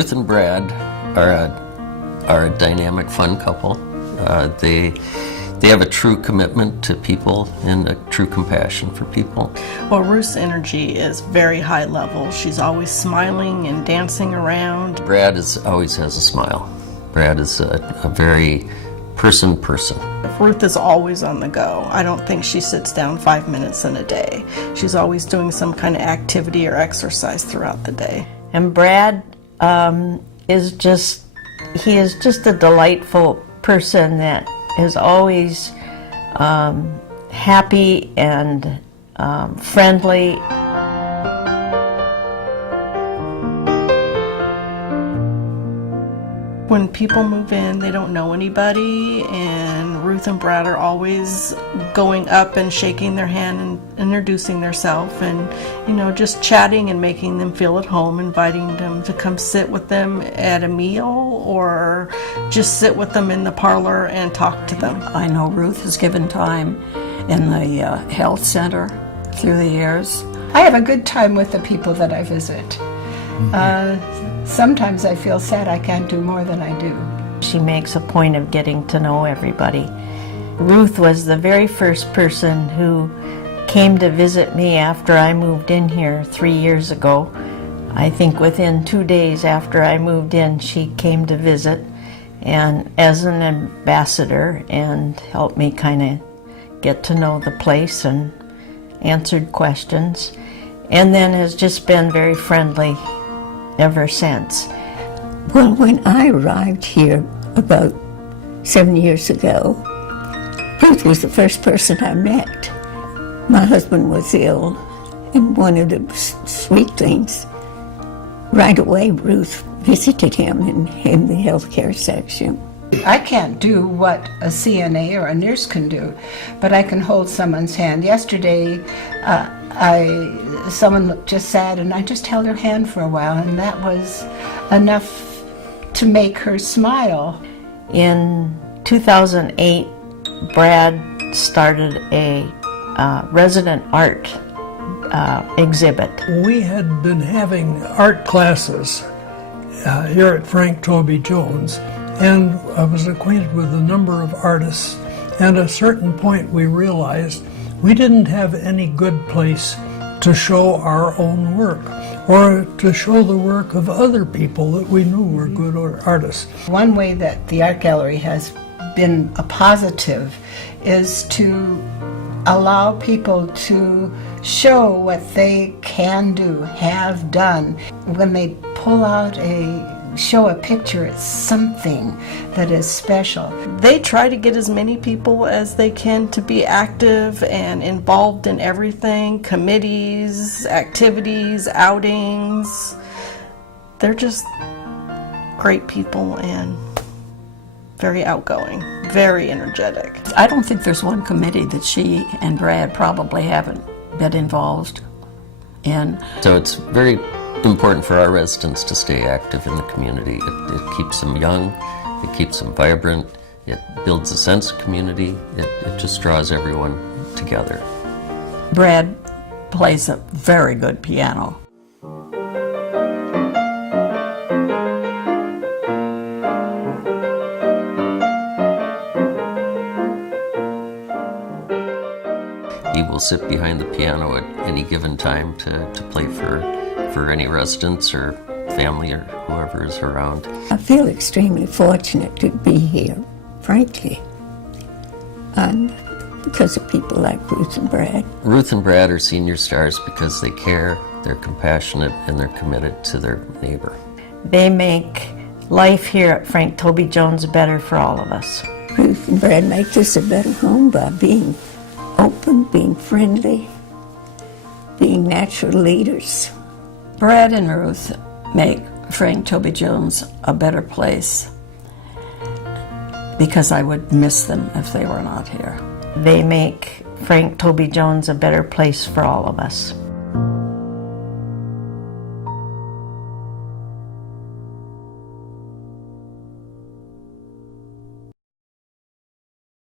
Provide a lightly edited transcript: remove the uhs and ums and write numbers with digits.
Ruth and Brad are a dynamic, fun couple. They have a true commitment to people and a true compassion for people. Well, Ruth's energy is very high level. She's always smiling and dancing around. Brad always has a smile. Brad is a very person. Ruth is always on the go. I don't think she sits down 5 minutes in a day. She's always doing some kind of activity or exercise throughout the day. And Brad is just a delightful person that is always happy and friendly. When people move in, they don't know anybody, and Ruth and Brad are always going up and shaking their hand and introducing themselves, and just chatting and making them feel at home, inviting them to come sit with them at a meal or just sit with them in the parlor and talk to them. I know Ruth has given time in the health center through the years. I have a good time with the people that I visit. Sometimes I feel sad I can't do more than I do. She makes a point of getting to know everybody. Ruth was the very first person who came to visit me after I moved in here 3 years ago. I think within 2 days after I moved in, she came to visit and as an ambassador and helped me kind of get to know the place and answered questions, and then has just been very friendly ever since. Well, when I arrived here about 7 years ago, Ruth was the first person I met. My husband was ill, and one of the sweet things, right away Ruth visited him in the healthcare section. I can't do what a CNA or a nurse can do, but I can hold someone's hand. Yesterday, someone looked just sad, and I just held her hand for a while, and that was enough to make her smile. In 2008, Brad started a resident art exhibit. We had been having art classes here at Frank Toby Jones, and I was acquainted with a number of artists, and at a certain point we realized we didn't have any good place to show our own work or to show the work of other people that we knew were good artists. One way that the art gallery has been a positive is to allow people to show what they can do, have done. When they pull out show a picture, it's something that is special. They try to get as many people as they can to be active and involved in everything, committees, activities, outings. They're just great people and very outgoing, very energetic. I don't think there's one committee that she and Brad probably haven't been involved in. So it's very important for our residents to stay active in the community. It keeps them young, it keeps them vibrant, it builds a sense of community, it just draws everyone together. Brad plays a very good piano. He will sit behind the piano at any given time to play for any residents or family or whoever is around. I feel extremely fortunate to be here, frankly, and because of people like Ruth and Brad. Ruth and Brad are senior stars because they care, they're compassionate, and they're committed to their neighbor. They make life here at Frank Toby Jones better for all of us. Ruth and Brad make this a better home by being open, being friendly, being natural leaders. Brad and Ruth make Frank Toby Jones a better place because I would miss them if they were not here. They make Frank Toby Jones a better place for all of us.